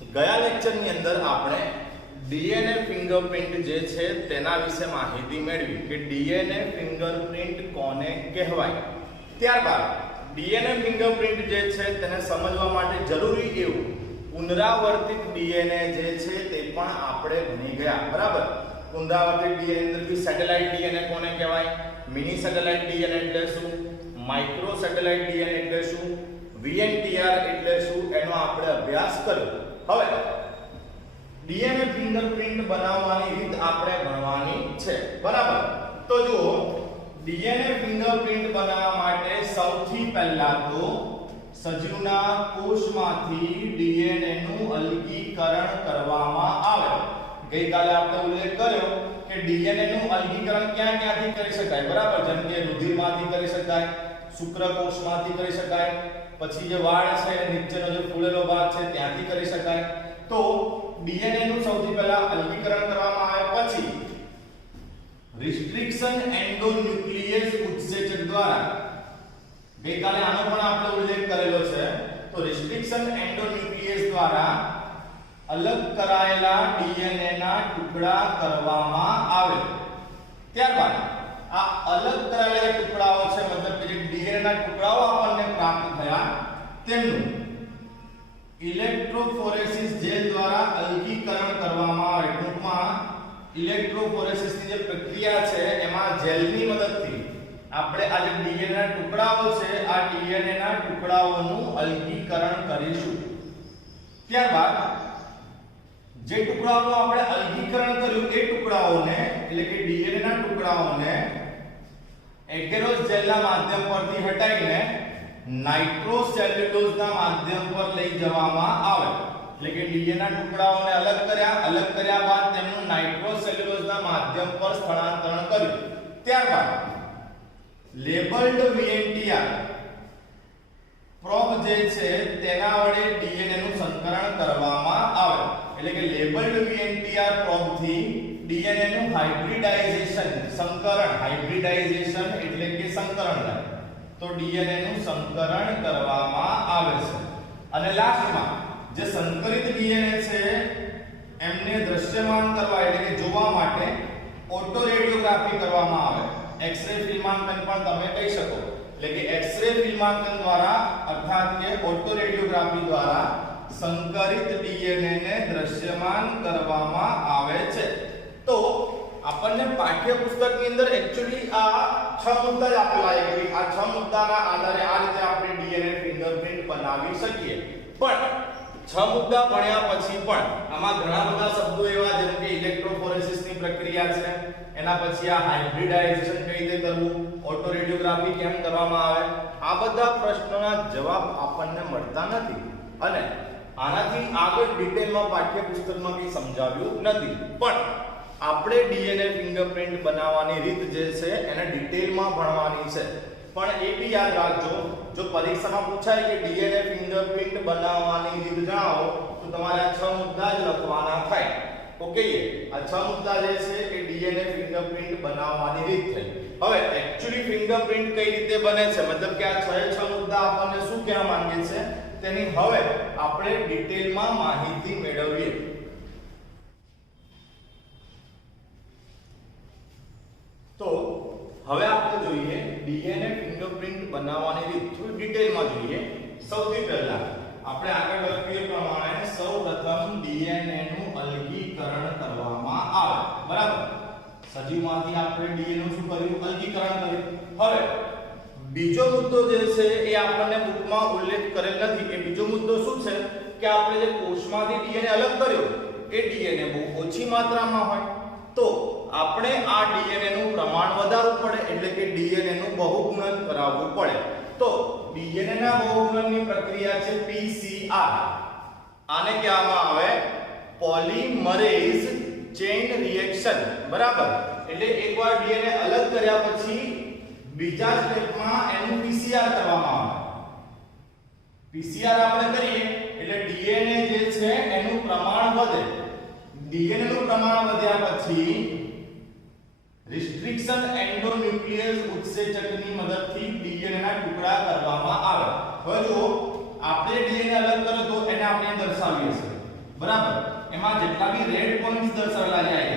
ગયા લેક્ચરની અંદર આપણે ડીએનએ ફિંગરપ્રિન્ટ જે છે તેના વિશે માહિતી મેળવી કે ડીએનએ ફિંગરપ્રિન્ટ કોને કહેવાય। ત્યારબાદ ડીએનએ ફિંગરપ્રિન્ટ જે છે તેને સમજવા માટે જરૂરી એવું પુનરાવર્તિત ડીએનએ જે છે તે પણ આપણે ભણી ગયા, બરાબર। પુનરાવર્તિત ડીએનએ અંદર બી સેટેલાઇટ ડીએનએ કોને કહેવાય, મિની સેટેલાઇટ ડીએનએ એટલે શું, માઇક્રો સેટેલાઇટ ડીએનએ એટલે શું, વીએનટીઆર એટલે શું, એનો આપણે અભ્યાસ કર્યો। હવે ડીએનએ ફિંગરપ્રિન્ટ બનાવવાની રીત આપણે ભણવાની છે, બરાબર। તો જુઓ, ડીએનએ ફિંગરપ્રિન્ટ બનાવવા માટે સૌથી પહેલા તો સજીવના કોષમાંથી ડીએનએ નું અલગીકરણ કરવામાં આવે। ગઈકાલે આપણે ઉલ્લેખ કર્યો કે ડીએનએ નું અલગીકરણ ક્યાં ક્યાંથી કરી શકાય, બરાબર। જેમ કે રુધિરમાંથી કરી શકાય, શુક્રકોષમાંથી કરી શકાય, પછી જે વાળ છે નીચેનો જે ફૂલેલો ભાગ છે ત્યાંથી કરી શકાય। તો ડીએનએ નું સૌથી પહેલા અલગીકરણ કરવામાં આવે, પછી રિસ્ટ્રિક્શન એન્ડોન્યુક્લિયસ ઉત્સેચક દ્વારા, ગઈકાલે આનો પણ આપણે ઉલ્લેખ કરેલો છે, તો રિસ્ટ્રિક્શન એન્ડોન્યુક્લિયસ દ્વારા અલગ કરાયેલા ડીએનએ ના ટુકડા કરવામાં આવે। ત્યારબાદ આ અલગ કરાયેલા ટુકડાઓ છે, મતલબ કે જે ડીએનએ ના ટુકડાઓ આપણને પ્રાપ્ત થયા તેમનું ઇલેક્ટ્રોફોરેસિસ જેલ દ્વારા અલગીકરણ કરવામાં આવે। ટૂંકમાં ઇલેક્ટ્રોફોરેસિસ ની જે પ્રક્રિયા છે એમાં જેલની મદદથી આપણે આ જે ડીએનએ ના ટુકડાઓ છે આ ડીએનએ ના ટુકડાઓનું અલગીકરણ કરીશું। ત્યારબાદ જે ટુકડાઓનું આપણે અલગીકરણ કર્યું એ ટુકડાઓને એટલે કે ડીએનએ ના ટુકડાઓને એગેરોસ જેલના માધ્યમ પરથી હટાવીને નાઇટ્રોસેલ્યુલોઝ ના માધ્યમ પર લઈ જવામાં આવે। એટલે કે ડીએનએ ના ટુકડાઓને અલગ કર્યા બાદ તેમનું નાઇટ્રોસેલ્યુલોઝ ના માધ્યમ પર સ્થળાંતરણ કર્યું। ત્યારબાદ લેબલ્ડ વીએનટીઆર પ્રોબ જે છે તેના વડે ડીએનએ નું સંકરણ કરવામાં આવે। એટલે કે લેબલ્ડ વીએનટીઆર પ્રોબ થી ડીએનએ નું હાઇબ્રિડાઇઝેશન, સંકરણ, હાઇબ્રિડાઇઝેશન એટલે કે સંકરણ થાય, તો ડીએનએ નું સંકરણ કરવામાં આવે છે। અને લાસ્ટમાં જે સંકરિત ડીએનએ છે એમને દ્રશ્યમાન કરવા એટલે કે જોવા માટે ઓટો રેડિયોગ્રાફી કરવામાં આવે। એક્સ-રે ફિલ્માંકન પણ તમે કહી શકો, એટલે કે એક્સ-રે ફિલ્માંકન દ્વારા અર્થાત કે ઓટો રેડિયોગ્રાફી દ્વારા સંકરિત ડીએનએ ને દ્રશ્યમાન કરવામાં આવે છે। તો આપણને પાઠ્યપુસ્તકની અંદર એક્ચ્યુઅલી આ 6 મુદ્દા જ આપેલા છે કે આ 6 મુદ્દાના આધારે આ રીતે આપણે ડીએનએ ફિંગરપ્રિન્ટ બનાવી શકીએ। પણ 6 મુદ્દા ભણ્યા પછી પણ આમાં ઘણા બધા શબ્દો એવા જેમ કે ઇલેક્ટ્રોફોરેસિસ ની પ્રક્રિયા છે, એના પછી આ હાઇબ્રિડાઇઝેશન કઈ રીતે કરવું, ઓટો રેડિયોગ્રાફી કેમ કરવામાં આવે, આ બધા પ્રશ્નોના જવાબ આપણને મળતા નથી અને આનાથી આગળ ડિટેલમાં પાઠ્યપુસ્તકમાં કંઈ સમજાવ્યું નથી। પણ આપણે ડીએનએ ફિંગરપ્રિન્ટ બનાવવાની રીત જે છે એને ડિટેલમાં ભણવાની છે। પણ એ બી યાદ રાખજો, જો પરીક્ષામાં પૂછાય કે ડીએનએ ફિંગરપ્રિન્ટ બનાવવાની રીત જણાવો તો તમારે આ 6 મુદ્દા જ લખવાના થાય। ઓકે, આ 6 મુદ્દા જે છે એ ડીએનએ ફિંગરપ્રિન્ટ બનાવવાની રીત થઈ। હવે એક્ચ્યુઅલી ફિંગરપ્રિન્ટ કઈ રીતે બને છે, મતલબ કે આ 6 મુદ્દા આપણને શું કહેવા માંગે છે તેની હવે આપણે ડિટેલમાં માહિતી મેળવીએ। તો હવે આપણે જોઈએ ડીએનએ ફિંગરપ્રિન્ટ બનાવવાની રીત થોડી ડિટેલમાં જોઈએ। સૌથી પહેલા આપણે આગળ લખીએ પ્રમાણે સૌપ્રથમ ડીએનએ નું અલગીકરણ કરવામાં આવે, બરાબર। સજીવમાંથી આપણે ડીએનએ નું શું કર્યું, અલગીકરણ કર્યું। હવે બીજો મુદ્દો જે છે એ આપણને બુકમાં ઉલ્લેખ કરેલ નથી। એ બીજો મુદ્દો શું છે કે આપણે જે કોષમાંથી ડીએનએ અલગ કર્યો એ ડીએનએ બહુ ઓછી માત્રામાં હોય, તો આપણે આ ડીએનએ નું પ્રમાણ વધારવું પડે, એટલે કે ડીએનએ નું બહુગુણન કરાવવું પડે। તો ડીએનએ ના બહુગુણનની પ્રક્રિયા છે પીસીઆર। આને કહેવામાં આવે પોલિમરેઝ ચેઇન રિએક્શન, બરાબર। એટલે એકવાર ડીએનએ અલગ કર્યા પછી બીજા સ્ટેપમાં એનું પીસીઆર કરવામાં આવે। પીસીઆર આપણે કરીએ એટલે ડીએનએ જે છે એનું પ્રમાણ વધે। ડીએનએ નું પ્રમાણ વધ્યા પછી રિસ્ટ્રિક્શન એન્ડોન્યુક્લિયસ ઉત્સેચકની મદદથી ડીએનએ ના ટુકડા કરવામાં આવે। હવે જો આપણે ડીએનએ અલગ કર્યો તો એને આપણે દર્શાવીએ છીએ બરાબર એમાં જેટલા બી રેડ પોઈન્ટ્સ દર્શાવેલા જાય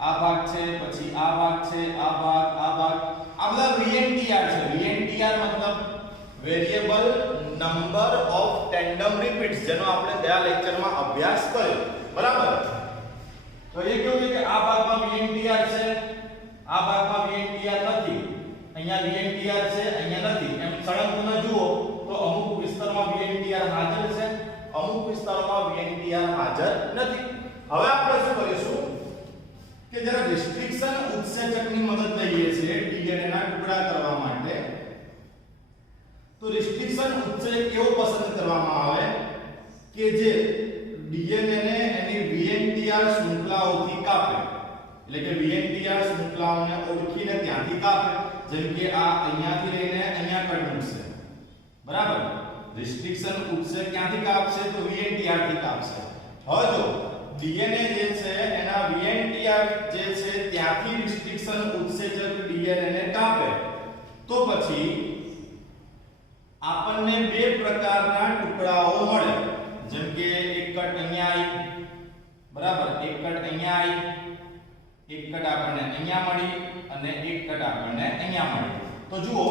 આ ભાગ છે પછી આ ભાગ છે આ બધા VNTR છે VNTR મતલબ variable number of tandem repeats જેનો આપણે ગયા લેક્ચરમાં અભ્યાસ કર્યો બરાબર તો એ કેવું છે કે આ ભાગમાં VNTR છે આ ભાગમાં VNTR નથી અહીંયા VNTR છે અહીંયા નથી એમ સળંગપણે જુઓ તો અમુક વિસ્તારમાં VNTR હાજર છે અમુક વિસ્તારોમાં VNTR હાજર નથી હવે આપણે શું કરીશું કે જરા રિસ્ટ્રિક્શન ઉત્સેચકની મદદ લઈએ છીએ DNA ના ટુકડા કરવા માટે તો રિસ્ટ્રિક્શન ઉત્સેચક એવો પસંદ કરવામાં આવે કે જે DNA ને એની VNTR શૃંખલાઓથી કાપે એટલે કે VNTR શૃંખલાઓને ઓળખીને ત્યાંથી કાપે જેમ કે આ અહીંયાથી લઈને અહીંયા કટ મૂકશે બરાબર રિસ્ટ્રિક્શન ઉત્સેચક ક્યાંથી કાપશે તો VNTR થી કાપશે હવે જો DNA જે છે એના VNTR જે છે ત્યાંથી રિસ્ટ્રિક્શન ઉત્સેચક DNA ને કાપે તો પછી આપણને બે પ્રકારના ટુકડાઓ મળે જેમ કે એક કટ અહીંયા આવી બરાબર એક કટ અહીંયા આવી એક કટ આપણને અહીંયા મળી અને એક કટ આપણને અહીંયા મળી તો જુઓ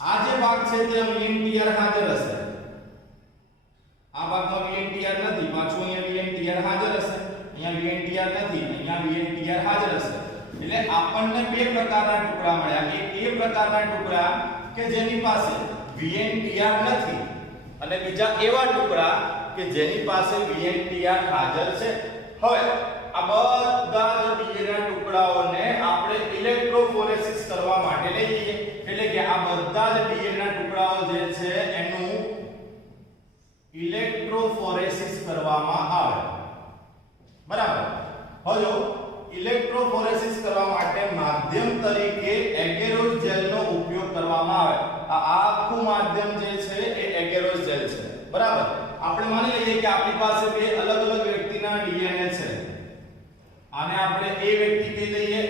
આ જે ભાગ છે તે VNTR હાજર હશે આ ભાગમાં VNTR નથી પાછું અહીંયા VNTR હાજર હશે અહીંયા VNTR નથી અહીંયા VNTR હાજર હશે એટલે આપણને બે પ્રકારના ટુકડા મળ્યા એક એ પ્રકારના ટુકડા કે જેની પાસે VNTR નથી અને બીજા એવા ટુકડા કે જેની પાસે VNTR હાજર છે હવે આ બધા જ DNA ના ટુકડાઓને આપણે ઇલેક્ટ્રોફોરેસિસ કરવા માટે લઈ જઈએ એટલે કે આ બધા જ DNA ના ટુકડાઓ જે છે એનું ઇલેક્ટ્રોફોરેસિસ કરવામાં આવે બરાબર હવે જો ઇલેક્ટ્રોફોરેસિસ કરવા માટે માધ્યમ તરીકે એગેરોસ જેલનો ઉપયોગ કરવામાં આવે આ આખું માધ્યમ જે છે એ એગેરોસ જેલ છે બરાબર આપણે માની લઈએ કે આપણી પાસે બે અલગ અલગ વ્યક્તિના DNA છે આને આપણે A વ્યક્તિ કહી દઈએ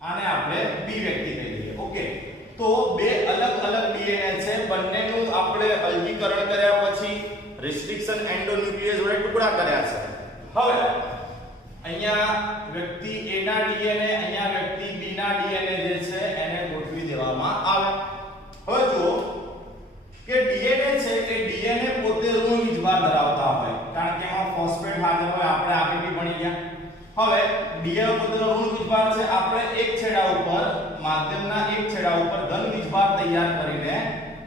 આને આપણે B વ્યક્તિ કહી દઈએ ઓકે તો બે અલગ અલગ DNA છે બંનેનું આપણે અલગીકરણ કર્યા પછી રિસ્ટ્રિક્શન એન્ડોન્યુક્લિયસ વડે ટુકડા કર્યા છે હવે અહીંયા વ્યક્તિ A ના DNA અહીંયા વ્યક્તિ B ના DNA જે છે એને ગોઠવી દેવામાં આવે હવે જુઓ કે DNA છે એ DNA પોતે ઋણ વીજભાર ધરાવતા હોય કારણ કે એમાં ફોસ્ફેટ હાજર હોય આપણે આગળ બી ભણી ગયા હવે DNA પોતે ઋણ વીજભાર છે આપણે એક છેડા ઉપર માધ્યમના એક છેડા ઉપર ધન વીજભાર તૈયાર કરીને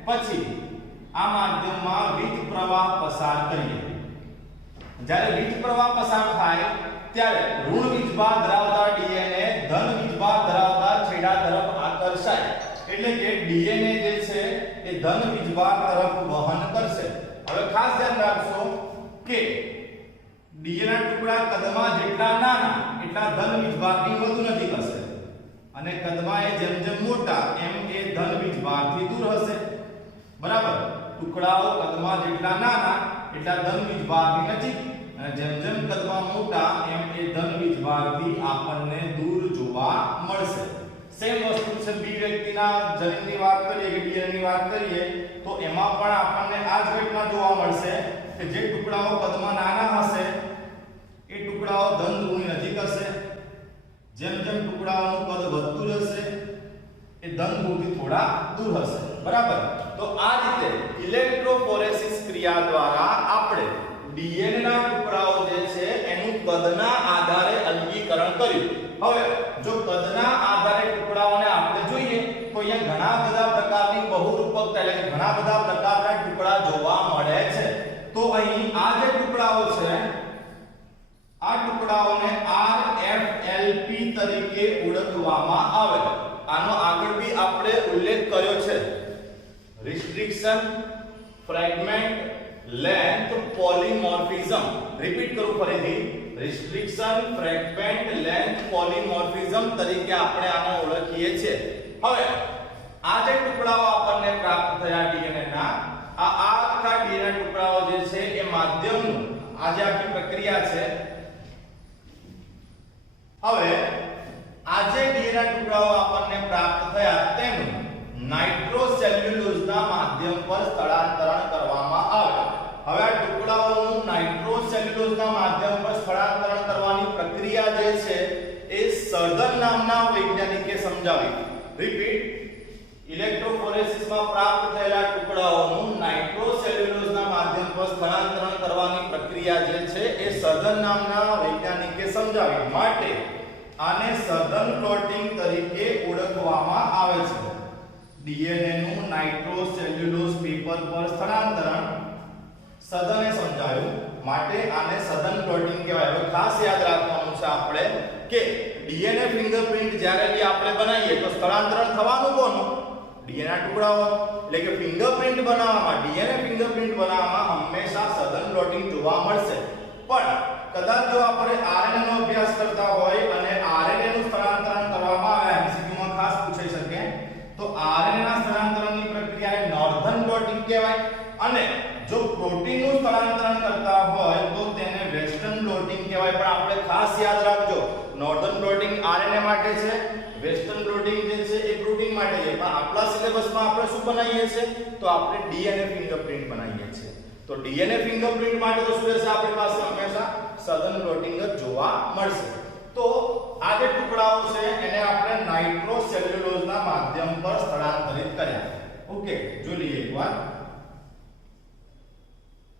પછી આ માધ્યમમાં વીજ પ્રવાહ પસાર કરીએ જ્યારે વીજ પ્રવાહ પસાર થાય ત્યારે ઋણ વીજભાર ધરાવતા DNA ધન વીજભાર ધરાવતા છેડા તરફ આકર્ષાય એટલે કે DNA જે છે એ ધન વીજભાર તરફ વહન કરશે હવે ખાસ ધ્યાન રાખશો કે DNA ના ટુકડા કદમાં જેટલા નાના એટલા ધન વીજભારની વધુ નજીક હશે અને કદમાં એ જેમ જેમ મોટા એમ એ ધન વીજભારથી દૂર હશે બરાબર ટુકડાઓ કદમાં જેટલા નાના એટલા ધન વીજભારની નજીક અને જેમ જેમ કદમાં મોટા એમ એ ધન વીજભારથી આપણને દૂર જોવા મળશે સેમ વસ્તુ છે B વ્યક્તિના જનીનની વાત કરીએ કે DNA ની વાત કરીએ તો એમાં પણ આપણને આ જ ઘટના જોવા મળશે કે જે ટુકડાઓ કદમાં નાના હશે એ ટુકડાઓ ધન ધ્રુવની નજીક હશે જેમ જેમ ટુકડાઓનું કદ વધતું જશે એ ધન ધ્રુવથી થોડા દૂર હશે બરાબર તો આ રીતે ઇલેક્ટ્રોફોરેસિસ ક્રિયા દ્વારા આપણે DNA ના ટુકડાઓ જે છે એનું કદના આધારે અલગીકરણ કર્યું હવે જો કદના આધારે ટુકડાઓને આપણે જોઈએ તો અહીંયા ઘણા બધા પ્રકારની બહુરૂપકતા એટલે ઘણા બધા પ્રકારના ટુકડા જોવા મળે છે તો અહીં આ જે ટુકડાઓ છે આ ટુકડાઓને RFLP તરીકે ઓળખવામાં આવે આનો આગળ બી આપણે ઉલ્લેખ કર્યો છે restriction fragment length polymorphism repeat કરું ફરીથી રિસ્ટ્રિક્શન ફ્રેગમેન્ટ લેન્થ પોલીમોર્ફિઝમ તરીકે આપણે આને ઓળખીએ છીએ હવે આ જે ટુકડાઓ આપણને પ્રાપ્ત થયા DNA ના આ આખા DNA ટુકડાઓ જે છે એ માધ્યમનું આ જે આખી પ્રક્રિયા છે હવે આ જે DNA ટુકડાઓ આપણને પ્રાપ્ત થયા તેનું નાઇટ્રોસેલ્યુલોઝના માધ્યમ પર સ્થળાંતરણ કરવામાં જે છે એ સર્જન નામના વૈજ્ઞાનિકે સમજાવી. રિપીટ, ઇલેક્ટ્રોફોરેસિસમાં પ્રાપ્ત થયેલા ટુકડાઓનું નાઇટ્રોસેલ્યુલોઝના માધ્યમ પર સ્થળાંતરણ કરવાની પ્રક્રિયા જે છે એ સર્જન નામના વૈજ્ઞાનિકે સમજાવી. માટે આને સઘન પ્લોટિંગ તરીકે ઓળખવામાં આવે છે. ડીએનએ નું નાઇટ્રોસેલ્યુલોઝ પેપર પર સ્થળાંતરણ સઘને સમજાવ્યું, માટે આને સઘન પ્લોટિંગ કહેવાય. હવે ખાસ યાદ રાખવાનું છે આપણે કે ડીએનએ ફિંગરપ્રિન્ટ જ્યારે બી આપણે બનાવીએ તો સ્થળાંતરણ થવાનું કોનું? ડીએનએ ટુકડાઓ. એટલે કે ફિંગરપ્રિન્ટ બનાવવામાં, ડીએનએ ફિંગરપ્રિન્ટ બનાવવામાં હંમેશા સઘન પ્લોટિંગ જોવા મળશે. પણ કદાચ જો આપણે આરએનએ નો અભ્યાસ કરતા હોય અને આરએનએ નું સ્થળાંતરણ કરવામાં આવે, એમસીક્યુ માં ખાસ પૂછાઈ શકે, તો આરએનએ ના સ્થળાંતરણની પ્રક્રિયાને નોર્ધન પ્લોટિંગ કહેવાય. અને જો પ્રોટીન નું સ્થળાંતરણ કરતા હોય તો તેને વેસ્ટર્ન પ્લોટિંગ કહેવાય. પણ આપણે ખાસ યાદ રાખજો, નોર્ધન પ્લોટિંગ આરએનએ માટે છે, વેસ્ટર્ન પ્લોટિંગ જે છે એ પ્રોટીન માટે છે. પણ આપણા સિલેબસમાં આપણે શું બનાવીએ છીએ? તો આપણે ડીએનએ ફિંગરપ્રિન્ટ બનાવીએ છીએ. તો ડીએનએ ફિંગરપ્રિન્ટ માટે તો શું રહેશે? આપણી પાસે હંમેશા સઘન પ્લોટિંગ જ જોવા મળશે. તો આ જે ટુકડાઓ છે એને આપણે નાઇટ્રોસેલ્યુલોઝના માધ્યમ પર સ્થળાંતરિત કર્યા. ઓકે, જોઈ લઈએ એકવાર.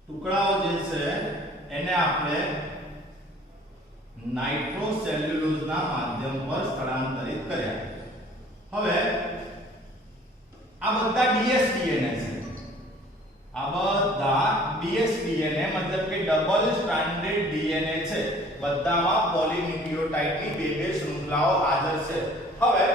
ટુકડાઓ જે છે એને આપણે નાઇટ્રોસેલ્યુલોઝના માધ્યમ પર સ્થળાંતરિત કર્યા. હવે આ બધા ડીએસડીએનએ છે. આ બધા ડીએસડીએનએ મતલબ કે ડબલ સ્ટ્રાન્ડેડ ડીએનએ છે. બધામાં પોલીન્યુક્લિયોટાઇડની બે શૃંખલાઓ હાજર છે. હવે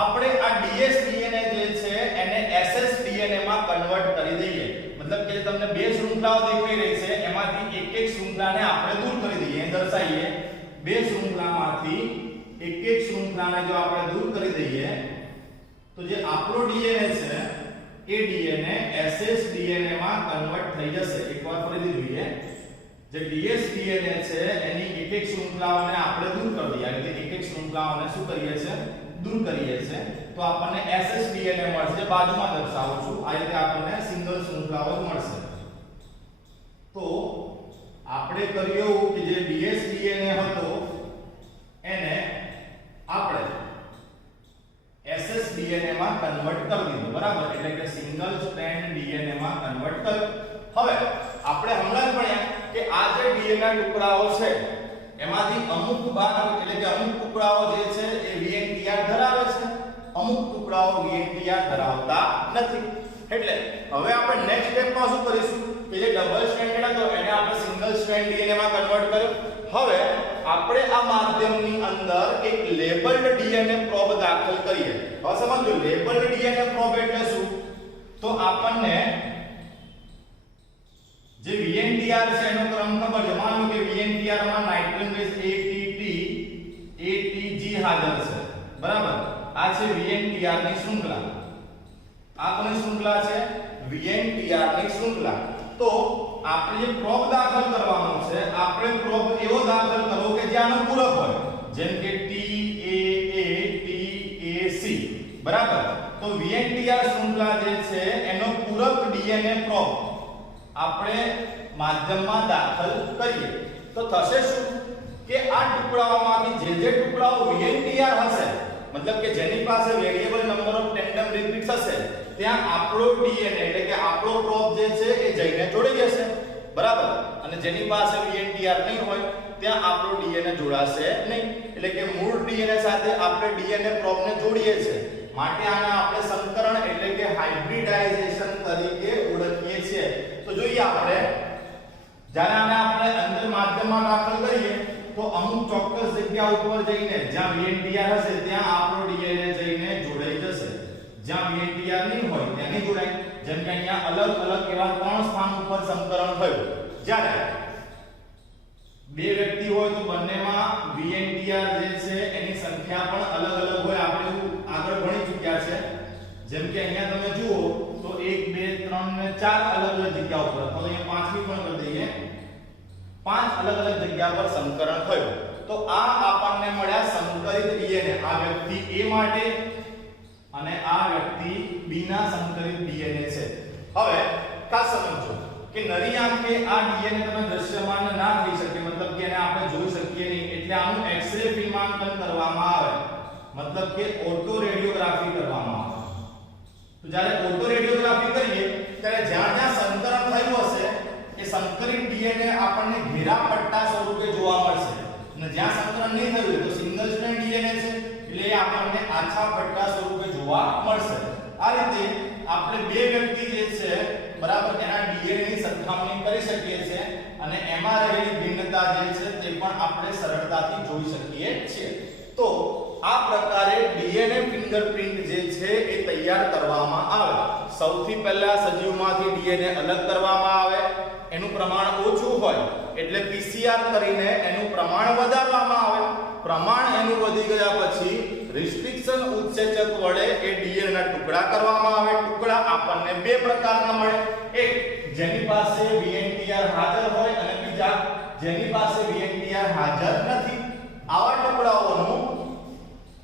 આપણે આ ડીએસડીએનએ જે છે એને એસએસડીએનએ માં કન્વર્ટ કરી દઈએ. મતલબ કે તમને બે શૃંખલાઓ દેખાઈ રહી છે, એમાંથી એક શૃંખલાને આપણે દૂર કરી દઈએ. અહીં દર્શાવીએ, બે શૃંખલામાંથી એક શૃંખલાને જો આપણે દૂર કરી દઈએ તો જે આપણો ડીએનએ છે એ ડીએનએ એસએસડીએનએ માં કન્વર્ટ થઈ જશે. એકવાર ફરીથી જોઈએ, જે ડીએસડીએનએ છે એની એક શૃંખલાઓને આપણે દૂર કરી દઈએ. એટલે એક શૃંખલાઓને શું કરીએ છે? દૂર કરીએ છે. તો આપણને એસએસડીએનએ મળશે. જે બાજુમાં દર્શાવું છું, આ રીતે આપણને સિંગલ શૃંખલાઓ મળશે. તો આપણે કર્યું કે જે ડીએસડીએનએ હતો એને આપણે એસએસડીએનએ માં કન્વર્ટ કરી દીધું. બરાબર, એટલે કે સિંગલ સ્ટ્રેન્ડ ડીએનએ માં કન્વર્ટ કર્યું. હવે આપણે હમણાં જ ભણ્યા કે આ જે ડીએનએ ટુકડાઓ છે એમાંથી અમુક ભાગ એટલે કે અમુક ટુકડાઓ જે છે એ વીએનટીઆર ધરાવે છે, અમુક ટુકડાઓ વીએનટીઆર ધરાવતા નથી. એટલે હવે આપણે નેક્સ્ટ સ્ટેપમાં શું કરીશું કે જે ડબલ સ્ટ્રેન્ડેડ હતો એને આપણે સિંગલ સ્ટ્રેન્ડ ડીએનએ માં કન્વર્ટ કર્યો. હવે આપણે આ માધ્યમની અંદર એક લેબલ્ડ ડીએનએ પ્રોબ દાખલ કરીએ. હવે સમજો, લેબલ્ડ ડીએનએ પ્રોબ એટલે શું? તો આપણને જે વીએનટીઆર છે એનો ક્રમ ખબર છે. માનો કે વીએનટીઆર માં નાઇટ્રોજન બેઝ ATG હાજર છે. બરાબર, આ છે વીએનટીઆર ની શૃંખલા. આ કોની શૃંખલા છે? વીએનટીઆર ની શૃંખલા. તો આપણે જે પ્રોબ દાખલ કરવાનો છે, આપણે પ્રોબ એવો દાખલ કરવો કે જેનો પૂરક હોય. જેમ કે TAC. બરાબર, તો વીએનટીઆર શૃંખલા જે છે એનો પૂરક ડીએનએ પ્રોબ આપણે માધ્યમમાં દાખલ કરીએ તો થશે શું કે આ ટુકડાઓમાંથી જે ટુકડાઓ વીએનટીઆર હશે, મતલબ કે જેની પાસે variable number of tandem repeats હશે, ત્યાં આપણો ડીએનએ એટલે કે આપણો પ્રોબ જે છે એ જઈને જોડી જશે. બરાબર, અને જેની પાસે વીએનટીઆર નહીં હોય ત્યાં આપણો ડીએનએ જોડાશે નહીં. એટલે કે મૂળ ડીએનએ સાથે આપણે ડીએનએ પ્રોબને જોડીએ છીએ. માટે આને આપણે સંકરણ એટલે કે હાઇબ્રિડાઇઝેશન તરીકે ઓળખીએ છીએ. તો જોઈએ આપણે જ્યારે આને આપણે અંદર માધ્યમમાં દાખલ કરીએ તો અમુક ચોક્કસ જગ્યા ઉપર જઈને જ્યાં વીએનટીઆર હશે ત્યાં આપણો ડીએનએ જઈને જોડાઈ જશે. જ્યાં વીએનટીઆર નહીં હોય ત્યાં નહીં જોડાય. જેમ કે અહીંયા અલગ અલગ એવા ત્રણ સ્થાન ઉપર સંકરણ થયું. જ્યારે બે વ્યક્તિ હોય તો બંનેમાં વીએનટીઆર જે છે એની સંખ્યા પણ અલગ અલગ હોય. આપણે આગળ ભણી ચૂક્યા છે. જેમ કે અહીંયા તમે જુઓ તો 1 2 3 ને 4 અલગ અલગ જગ્યા ઉપર, તો અહીંયા પાંચમી પણ કરી દઈએ, 5 અલગ અલગ જગ્યા પર સંકરણ થયું. તો આ આપણને મળ્યા સંકરિત ડીએનએ. આ વ્યક્તિ A માટે અને આ વ્યક્તિ B ના સંકરિત ડીએનએ છે. હવે ખાસ સમજો કે નરી આંખે આ ડીએનએ તમે દ્રશ્યમાન ના થઈ શકે, મતલબ કે એને આપણે જોઈ શકીએ નહીં. એટલે આનું मतलब કે ઓટો રેડિયોગ્રાફી કરવામાં આવે તો જ્યારે ઓટો રેડિયોગ્રાફી કરીએ ત્યારે જ્યાં જ્યાં સંકરણ થયું હશે એ સંકરિત ડીએનએ આપણને ઘેરા પટ્ટા સ્વરૂપે જોવા મળશે અને જ્યાં સંકરણ નહીં થયું હોય તો સિંગલ સ્ટ્રેન્ડ ડીએનએ છે એટલે એ આપણને આછા પટ્ટા સ્વરૂપે જોવા મળશે આ રીતે આપણે બે વ્યક્તિ જે છે બરાબર એના ડીએનએ ની સરખામણી કરી શકીએ છીએ અને એમાં રહેલી ભિન્નતા જે છે તે પણ આપણે સરળતાથી જોઈ શકીએ છીએ તો આ પ્રકારે ડીએનએ ફિંગરપ્રિન્ટ જે છે એ તૈયાર કરવામાં આવે સૌથી પહેલા સજીવમાંથી ડીએનએ અલગ કરવામાં આવે એનું પ્રમાણ ઓછું હોય એટલે પીસીઆર કરીને એનું પ્રમાણ વધારવામાં આવે પ્રમાણ એનું વધી ગયા પછી રિસ્ટ્રિક્શન ઉત્સેચક વડે એ ડીએનએ ના ટુકડા કરવામાં આવે ટુકડા આપણને બે પ્રકારના મળે એક જેની પાસે વીએનટીઆર હાજર હોય અને બીજા જેની પાસે વીએનટીઆર હાજર નથી આવા ટુકડાઓનું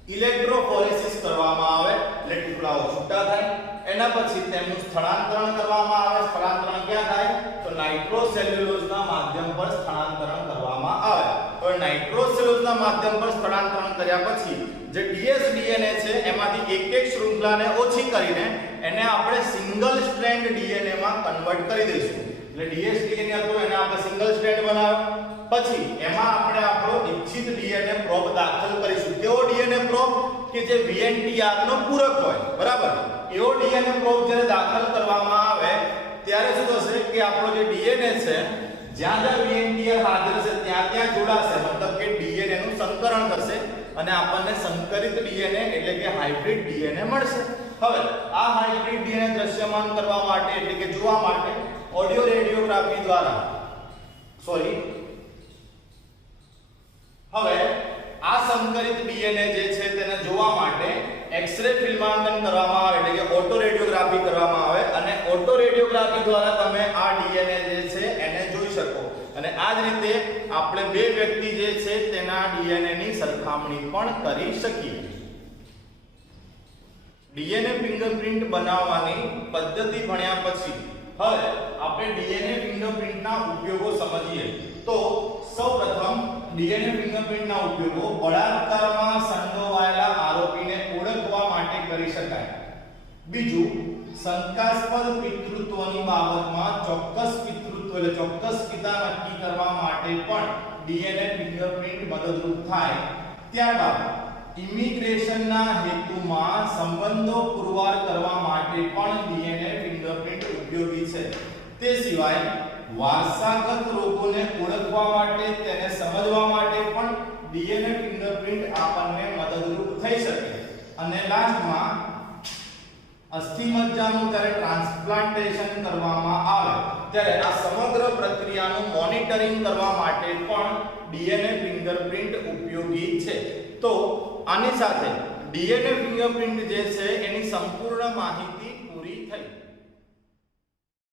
ઇલેક્ટ્રોફોરેસિસ કરવામાં આવે એટલે ટુકડાઓ છૂટા થાય એના પછી તેમનું સ્થળાંતરણ કરવામાં આવે સ્થળાંતરણ ક્યાં થાય તો નાઇટ્રોસેલ્યુલોઝના માધ્યમ પર સ્થળાંતરણ કરવામાં આવે તો નાઇટ્રોસેલ્યુલોઝના માધ્યમ પર સ્થળાંતરણ કર્યા પછી જે ડીએસડીએનએ છે એમાંથી એક એક શૃંખલાને ઓછી કરીને એને આપણે સિંગલ સ્ટ્રેન્ડ ડીએનએ માં કન્વર્ટ કરી દઈશું એટલે ડીએસડીએનએ હતો એને આપણે સિંગલ સ્ટ્રેન્ડ બનાવ્યો પછી એમાં આપણે આપણો ઇચ્છિત ડીએનએ પ્રોબ દાખલ કરીશું કેવો ડીએનએ પ્રોબ કે જે વીએનટીઆર નો પૂરક હોય બરાબર એવો ડીએનએ પ્રોબ જ્યારે દાખલ કરવામાં આવે ત્યારે શું થશે કે આપણો જે ડીએનએ છે જ્યાં જ્યાં વીએનટીઆર હાજર છે ત્યાં ત્યાં જોડાશે મતલબ કે ડીએનએ નું સંકરણ થશે અને આપણને સંકરિત ડીએનએ એટલે કે હાઇબ્રિડ ડીએનએ મળશે હવે આ હાઇબ્રિડ ડીએનએ દ્રશ્યમાન કરવા માટે એટલે કે જોવા માટે ઓડિયો રેડિયોગ્રાફી દ્વારા હવે આ સંકરિત ડીએનએ જે છે તેને જોવા માટે એક્સ-રે ફિલ્માંકન કરવામાં આવે એટલે કે ઓટો રેડિયોગ્રાફી કરવામાં આવે અને ઓટો રેડિયોગ્રાફી દ્વારા તમે આ ડીએનએ જે છે એને જોઈ શકો અને આ જ રીતે આપણે બે વ્યક્તિ જે છે તેના ડીએનએ ની સરખામણી પણ કરી શકીએ ડીએનએ ફિંગરપ્રિન્ટ બનાવવાની પદ્ધતિ ભણ્યા પછી હવે આપણે ડીએનએ ફિંગરપ્રિન્ટના ઉપયોગો સમજીએ તો સૌપ્રથમ ડીએનએ ફિંગરપ્રિન્ટના ઉપયોગો બળાત્કારમાં સંડોવાયેલા આરોપીને ઓળખવા માટે કરી શકાય બીજું શંકાસ્પદ પિતૃત્વની બાબતમાં ચોક્કસ પિતૃત્વ એટલે ચોક્કસ પિતા નક્કી કરવા માટે પણ ડીએનએ ફિંગરપ્રિન્ટ મદદરૂપ થાય ત્યારબાદ ઇમિગ્રેશનના હેતુમાં સંબંધો પુરવાર કરવા માટે પણ ડીએનએ ફિંગરપ્રિન્ટ ઉપયોગી છે તે સિવાય વારસાગત રોગોને ઓળખવા માટે તેને સમજવા માટે પણ ડીએનએ ફિંગરપ્રિન્ટ આપણને મદદરૂપ થઈ શકે અને લાસ્ટમાં અસ્થિમજ્જાનું જ્યારે ટ્રાન્સપ્લાન્ટેશન કરવામાં આવે ત્યારે આ સમગ્ર પ્રક્રિયાનું મોનિટરિંગ કરવા માટે પણ ડીએનએ ફિંગરપ્રિન્ટ ઉપયોગી છે તો આની સાથે ડીએનએ ફિંગરપ્રિન્ટ જે છે એની સંપૂર્ણ માહિતી પૂરી થઈ